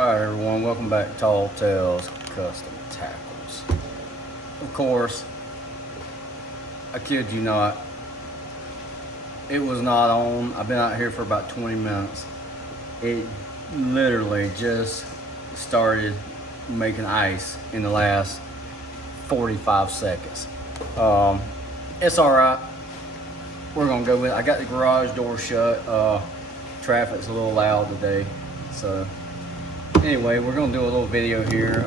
Alright everyone, welcome back to Tall Tales Custom Tackles. Of course, I kid you not, it was not on. I've been out here for about 20 minutes. It literally just started making ice in the last 45 seconds. It's alright. We're gonna go with it. I got the garage door shut. Traffic's a little loud today, so anyway, we're gonna do a little video here.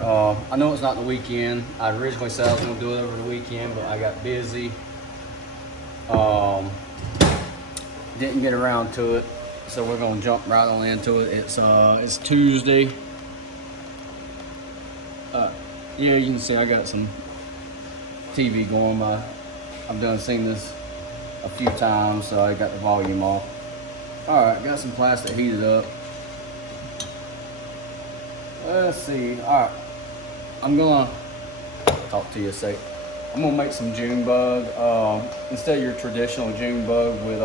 I know it's not the weekend. I originally said I was gonna do it over the weekend, but I got busy. Didn't get around to it, so we're gonna jump right on into it. It's Tuesday. Yeah, you can see I got some TV going. I've done seen this a few times, so I got the volume off. All right, got some plastic heated up. Let's see. All right, I'm gonna talk to you a sec. I'm gonna make some junebug. Instead of your traditional junebug with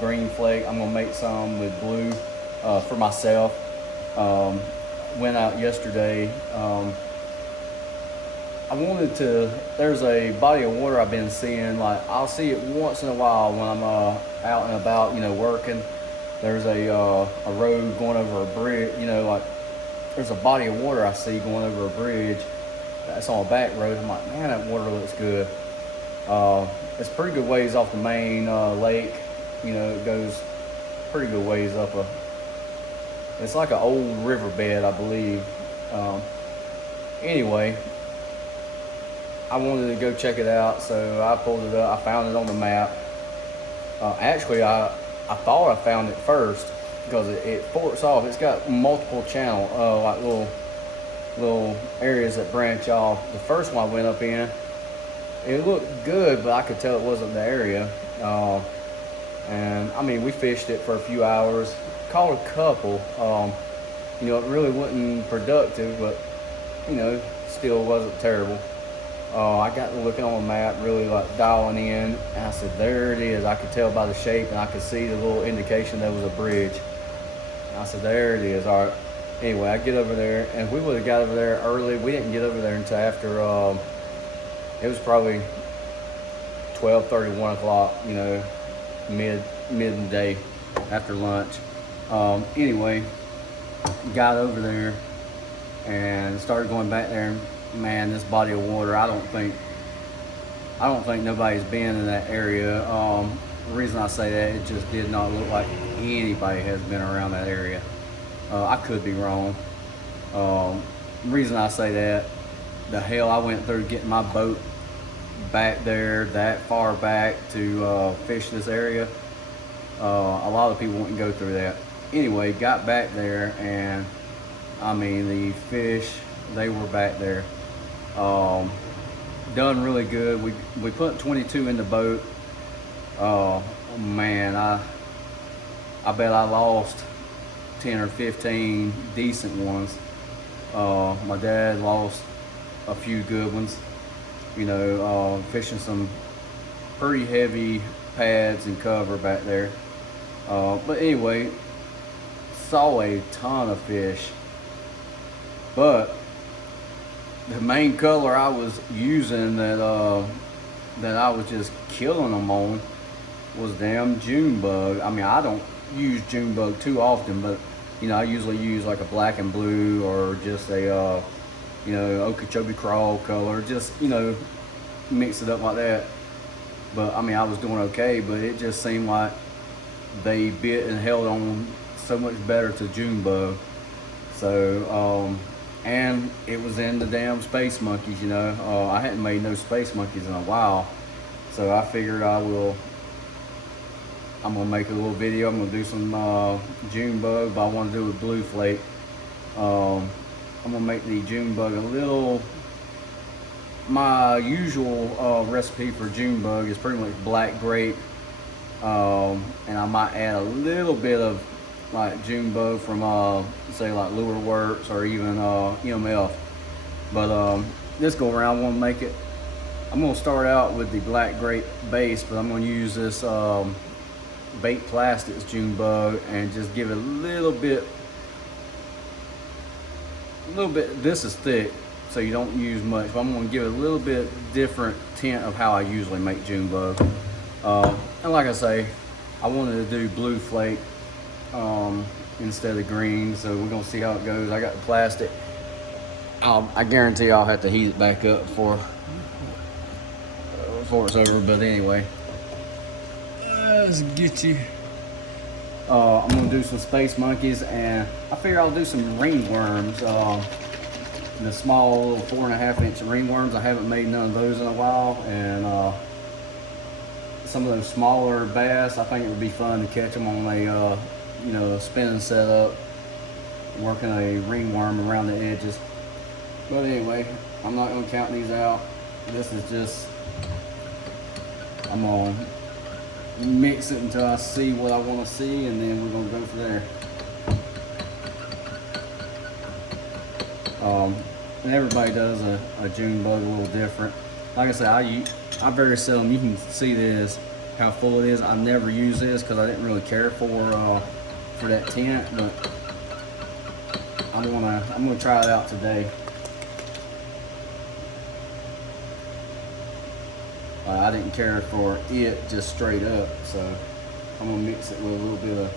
green flake, I'm gonna make some with blue for myself. Went out yesterday. I wanted to. There's a body of water I've been seeing. Like I'll see it once in a while when I'm out and about, working. There's a road going over a bridge. Like. There's a body of water I see going over a bridge that's on a back road. I'm like, man, that water looks good. It's pretty good ways off the main lake. It goes pretty good ways up it's like an old riverbed, I believe. Anyway, I wanted to go check it out, so I pulled it up. I found it on the map. Actually, I thought I found it first, because it forks off. It's got multiple channel, like little areas that branch off. The first one I went up in, it looked good, but I could tell it wasn't the area. And I mean, we fished it for a few hours, caught a couple. It really wasn't productive, but still wasn't terrible. I got to looking on the map, really like dialing in, and I said, there it is. I could tell by the shape, and I could see the little indication there was a bridge. I said, there it is. All right. Anyway, I get over there, and we would have got over there early. We didn't get over there until after, it was probably 12:30, 1 o'clock, midday after lunch. Anyway, got over there and started going back there. Man, this body of water, I don't think nobody's been in that area. The reason I say that, it just did not look like anybody has been around that area. I could be wrong. The reason I say that, the hell I went through getting my boat back there that far back to fish this area. A lot of people wouldn't go through that. Anyway, got back there, and I mean, the fish, they were back there. Done really good. We put 22 in the boat. Oh man, I bet I lost 10 or 15 decent ones. My dad lost a few good ones. Fishing some pretty heavy pads and cover back there. But anyway, saw a ton of fish. But the main color I was using that I was just killing them on was damn junebug. I mean, I don't use junebug too often, but I usually use like a black and blue, or just a Okeechobee crawl color, just mix it up like that. But I mean, I was doing okay, but it just seemed like they bit and held on so much better to junebug. So and it was in the damn space monkeys. I hadn't made no space monkeys in a while, so I figured I'm gonna make a little video. I'm gonna do some junebug, but I want to do it with blue flake. I'm gonna make the junebug a little. My usual recipe for junebug is pretty much black grape, and I might add a little bit of like junebug from say like Lure Works or even MF. But this go around, I want to make it. I'm gonna start out with the black grape base, but I'm gonna use this bait plastics junebug and just give it a little bit a little bit, this is thick, so you don't use much, but I'm gonna give it a little bit different tint of how I usually make junebug. And like I say, I wanted to do blue flake instead of green, so we're gonna see how it goes. I got the plastic. I guarantee I'll have to heat it back up before it's over, but anyway. Let's get you. I'm gonna do some space monkeys, and I figure I'll do some ringworms. The small 4.5-inch ringworms. I haven't made none of those in a while, and some of those smaller bass. I think it would be fun to catch them on a you know, spinning setup, working a ringworm around the edges. But anyway, I'm not gonna count these out. This is just, I'm gonna mix it until I see what I want to see, and then we're gonna go from there. And everybody does a junebug a little different. Like I said, I very seldom, you can see this, how full it is. I never use this because I didn't really care for that tint, but I'm gonna try it out today. I didn't care for it just straight up, so I'm gonna mix it with a little bit of,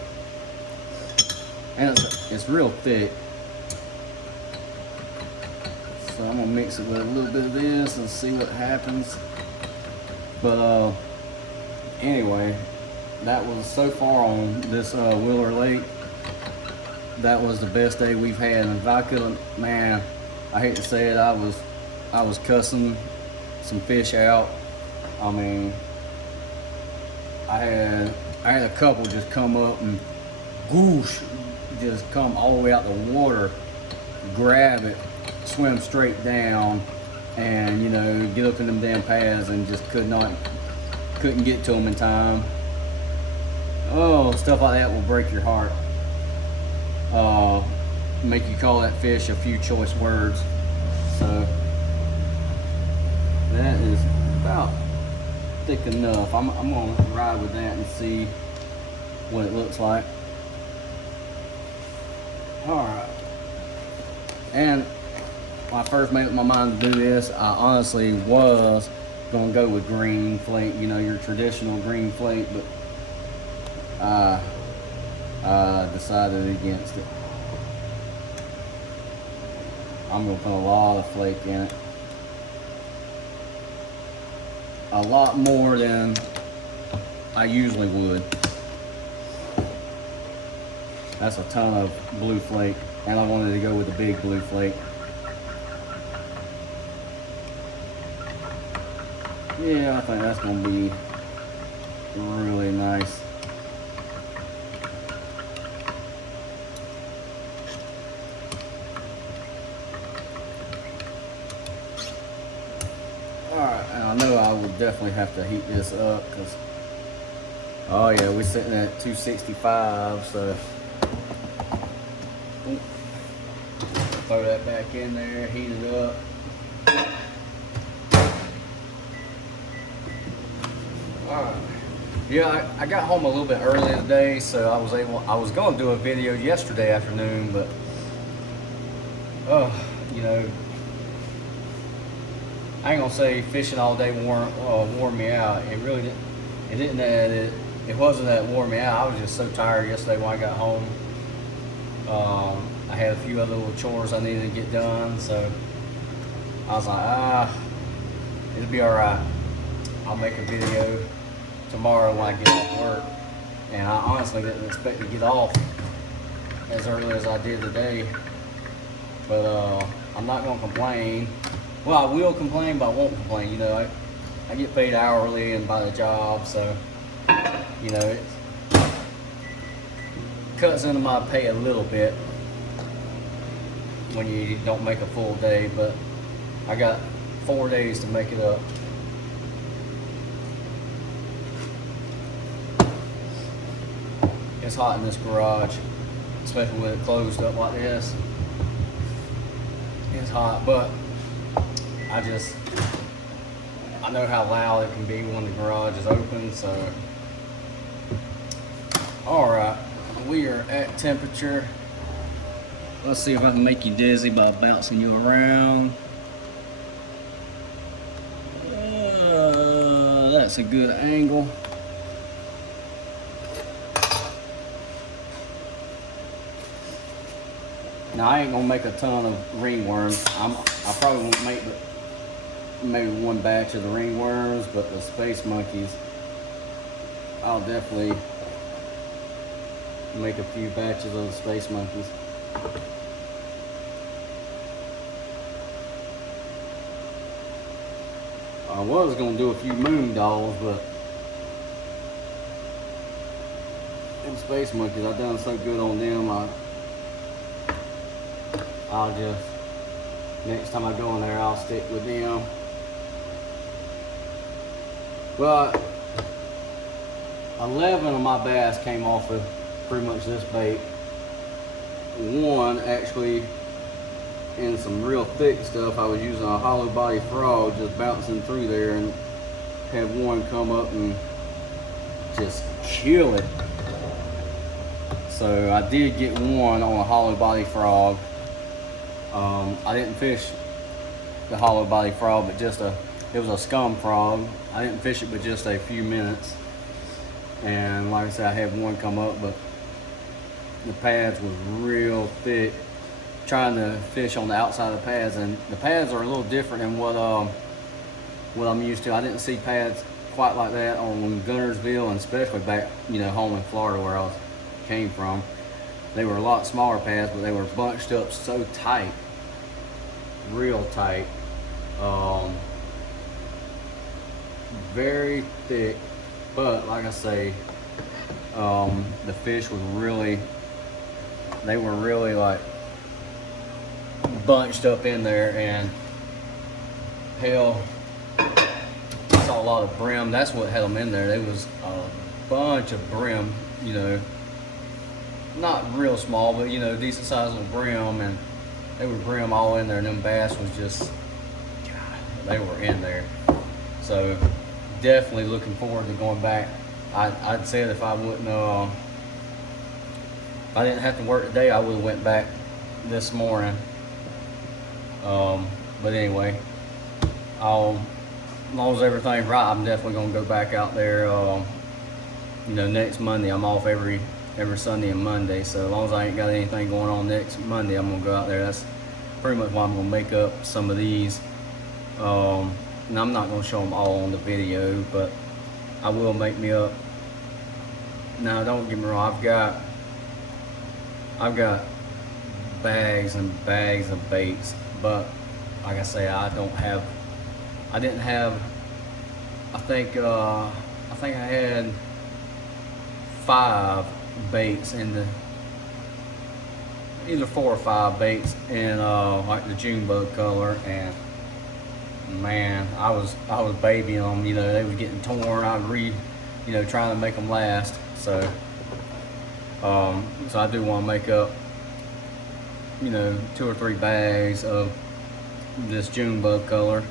and it's real thick. So I'm gonna mix it with a little bit of this and see what happens. But anyway, that was so far on this Wheeler Lake. That was the best day we've had. And if I could, man, I hate to say it, I was cussing some fish out. I mean, I had a couple just come up and whoosh, just come all the way out the water, grab it, swim straight down, and you know, get up in them damn paths, and just couldn't get to them in time. Oh, stuff like that will break your heart. Make you call that fish a few choice words. So that is about thick enough. I'm gonna ride with that and see what it looks like. Alright. And when I first made up my mind to do this, I honestly was gonna go with green flake, you know, your traditional green flake, but I decided against it. I'm gonna put a lot of flake in it. A lot more than I usually would. That's a ton of blue flake, and I wanted to go with the big blue flake. Yeah, I think that's gonna be really nice. Alright, and I know I will definitely have to heat this up because, oh yeah, we're sitting at 265, so throw that back in there, heat it up. Alright. Yeah, I got home a little bit early today, so I was going to do a video yesterday afternoon, but you know, I ain't gonna say fishing all day wore me out. It really didn't. It wasn't that it wore me out. I was just so tired yesterday when I got home. I had a few other little chores I needed to get done, so I was like, it'll be all right. I'll make a video tomorrow when I get off work. And I honestly didn't expect to get off as early as I did today, but I'm not gonna complain. Well, I will complain, but I won't complain. You know, I get paid hourly and by the job, so you know, it cuts into my pay a little bit when you don't make a full day, but I got 4 days to make it up. It's hot in this garage, especially with it closed up like this. It's hot, but I know how loud it can be when the garage is open, so. All right, we are at temperature. Let's see if I can make you dizzy by bouncing you around. That's a good angle. Now I ain't gonna make a ton of ringworms. I probably won't make but maybe one batch of the ringworms, but the space monkeys, I'll definitely make a few batches of the space monkeys. I was gonna do a few moon dolls, but them space monkeys, I done so good on them. I'll just, next time I go in there, I'll stick with them. But 11 of my bass came off of pretty much this bait. One actually in some real thick stuff. I was using a hollow body frog, just bouncing through there, and had one come up and just kill it. So I did get one on a hollow body frog. I didn't fish the hollow body frog, but it was a scum frog. I didn't fish it but just a few minutes. And like I said, I had one come up, but the pads was real thick. Trying to fish on the outside of the pads, and the pads are a little different than what I'm used to. I didn't see pads quite like that on Guntersville, and especially back, home in Florida where I came from. They were a lot smaller pads, but they were bunched up so tight, real tight, very thick. But like I say, the fish was really, they were really like bunched up in there, and hell, I saw a lot of brim. That's what had them in there. There was a bunch of brim, not real small, but decent size little brim, and they were brim all in there, and them bass was just, God, they were in there. So definitely looking forward to going back. I'd said if I wouldn't, if I didn't have to work today, I would have went back this morning. But anyway, as long as everything's right, I'm definitely gonna go back out there. Next Monday. I'm off every Sunday and Monday, so as long as I ain't got anything going on next Monday, I'm gonna go out there. That's pretty much why I'm gonna make up some of these. And I'm not gonna show them all on the video, but I will make me up. Now, don't get me wrong, I've got bags and bags of baits, but like I say, I think I had 5 baits in either 4 or 5 baits in like the junebug color, and man, I was babying them. They were getting torn. I'd trying to make them last. So so I do want to make up 2 or 3 bags of this junebug color.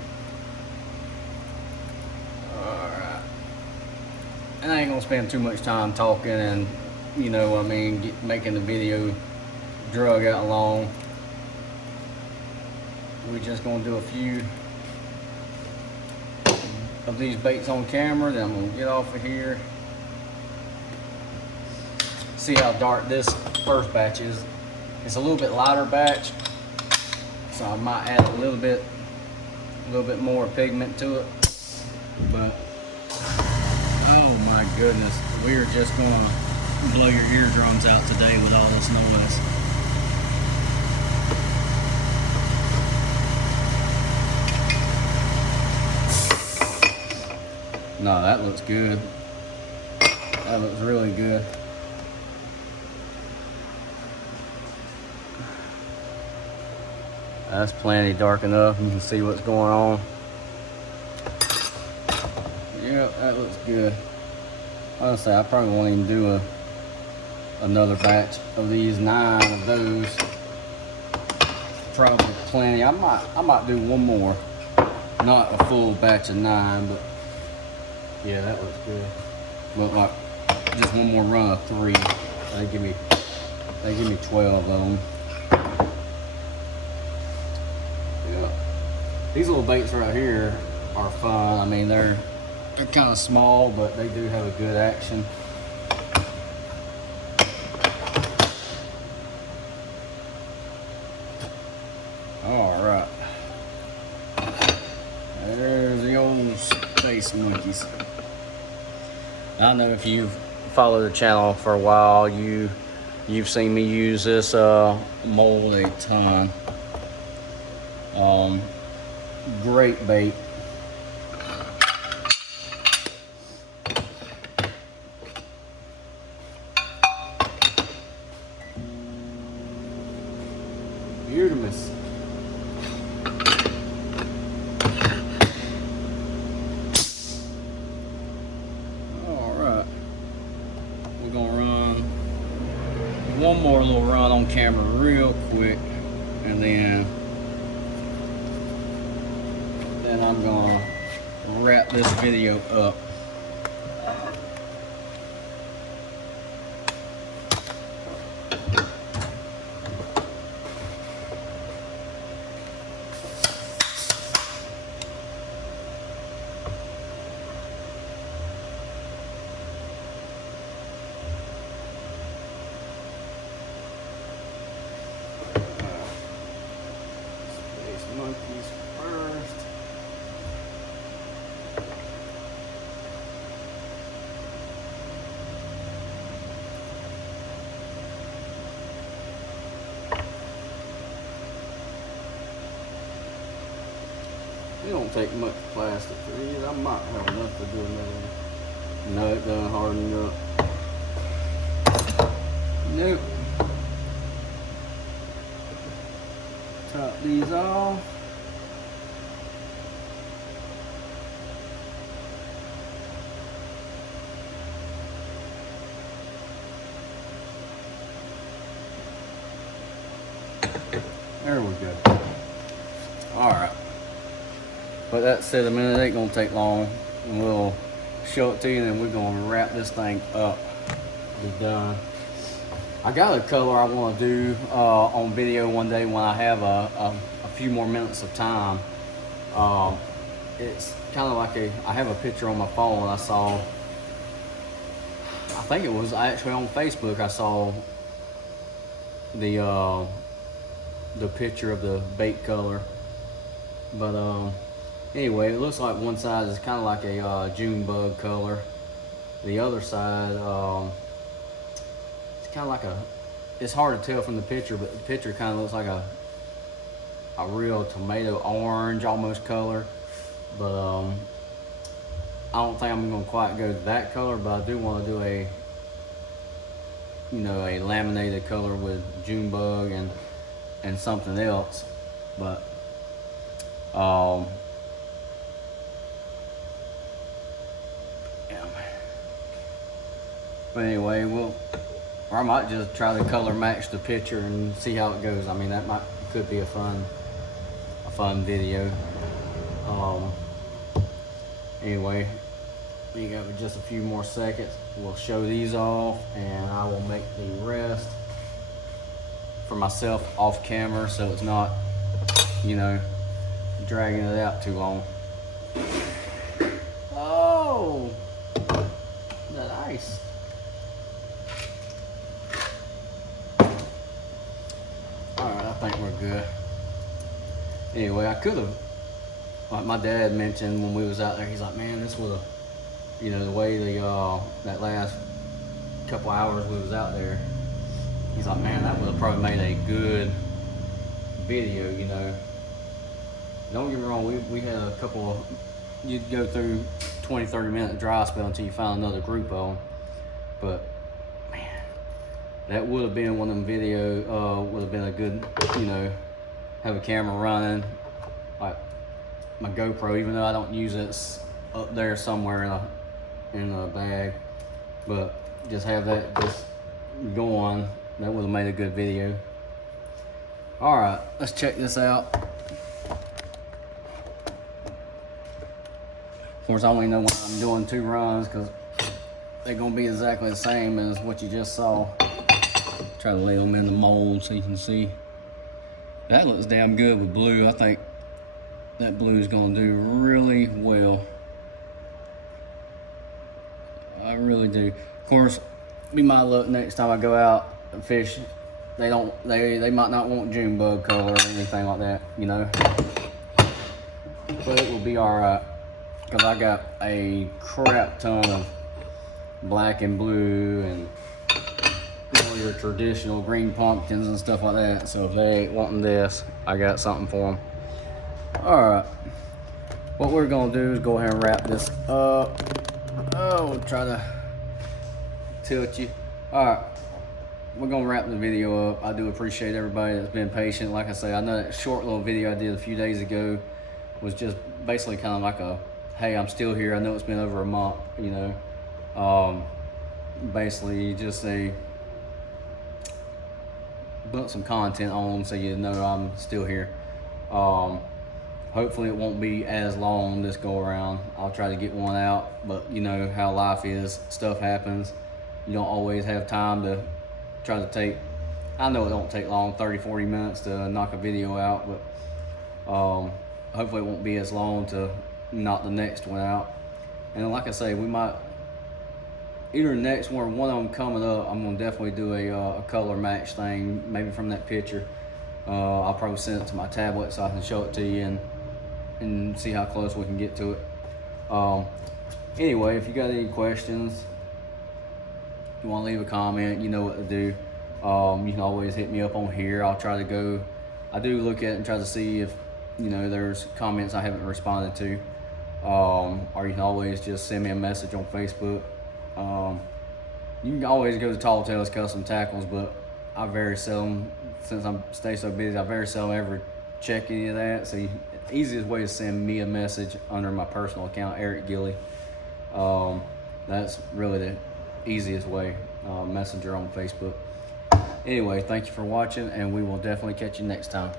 Alright, and I ain't gonna spend too much time talking and making the video drug out long. We're just gonna do a few of these baits on camera, then I'm gonna get off of here. See how dark this first batch is. It's a little bit lighter batch, so I might add a little bit more pigment to it. But oh my goodness, we are just gonna blow your eardrums out today with all this noise. No, that looks good. That looks really good. That's plenty dark enough. You can see what's going on. Yep, that looks good. Honestly, I probably won't even do another batch of these 9 of those. Probably plenty. I might do one more. Not a full batch of 9, but yeah, that looks good. But like just one more run of 3. They give me 12 of them. These little baits right here are fun. I mean, they're kind of small, but they do have a good action. All right, there's the old space monkeys. I know if you've followed the channel for a while, you've seen me use this mold a ton. Great bait. Beautimous. All right, we're gonna run one more little run on camera real quick, and then I'm gonna wrap this video up. Space monkeys first. It don't take much plastic for these. I might have enough to do another one. No, it doesn't harden up. Nope. Top these off. There we go. All right. But that said, I mean, it ain't gonna take long, and we'll show it to you, and then we're gonna wrap this thing up. Be done. I got a color I want to do on video one day when I have a few more minutes of time. It's kind of like I have a picture on my phone. I saw, I think it was actually on Facebook. I saw the picture of the bait color, but anyway, it looks like one side is kind of like a junebug color. The other side, it's kind of like it's hard to tell from the picture, but the picture kind of looks like a real tomato orange almost color. But I don't think I'm gonna quite go to that color, but I do want to do a laminated color with junebug and something else. But but anyway, or I might just try to color match the picture and see how it goes. I mean, that could be a fun video. Anyway, we got just a few more seconds. We'll show these off, and I will make the rest for myself off camera, so it's not, dragging it out too long. Oh, that ice. Alright, I think we're good. Anyway, I could have, like my dad mentioned when we was out there, he's like, man, this would have, the way that last couple hours we was out there, he's like, man, that would have probably made a good video, Don't get me wrong, we had a couple of, you'd go through 20-30 minute dry spell until you found another group on. But man, that would have been one of them videos, would have been a good, have a camera running, like my GoPro, even though I don't use it, it's up there somewhere in a bag, but just have that just going. That would have made a good video. All right, let's check this out. Of course, I only know when I'm doing 2 runs because they're gonna be exactly the same as what you just saw. Try to lay them in the mold so you can see. That looks damn good with blue. I think that blue is going to do really well. I really do. Of course, be my luck next time I go out and fish. They might not want junebug color or anything like that, you know. But it will be all right, because I got a crap ton of black and blue and all your traditional green pumpkins and stuff like that. So if they ain't wanting this, I got something for them. All right, what we're gonna do is go ahead and wrap this up. Oh, try to tilt you. All right, we're gonna wrap the video up. I do appreciate everybody that's been patient. Like I say, I know that short little video I did a few days ago was just basically kind of like a, hey, I'm still here. I know it's been over a month, you know. Basically just say, put some content on so you know I'm still here. Hopefully it won't be as long this go around. I'll try to get one out, but you know how life is, stuff happens. You don't always have time to try to take, I know it don't take long, 30-40 minutes to knock a video out, but hopefully it won't be as long to knock the next one out. And like I say, we might, either the next one or one of them coming up, I'm gonna definitely do a color match thing, maybe from that picture. I'll probably send it to my tablet so I can show it to you and see how close we can get to it. Anyway, if you got any questions, if you want to leave a comment, you know what to do. You can always hit me up on here. I'll try to go, I do look at it and try to see if, you know, there's comments I haven't responded to. Or you can always just send me a message on Facebook. You can always go to Tall Tales Custom Tackles, but I very seldom, since I stay so busy, I very seldom ever check any of that. So the easiest way is send me a message under my personal account, Eric Gilly. That's really the easiest way, Messenger on Facebook. Anyway, thank you for watching, and we will definitely catch you next time.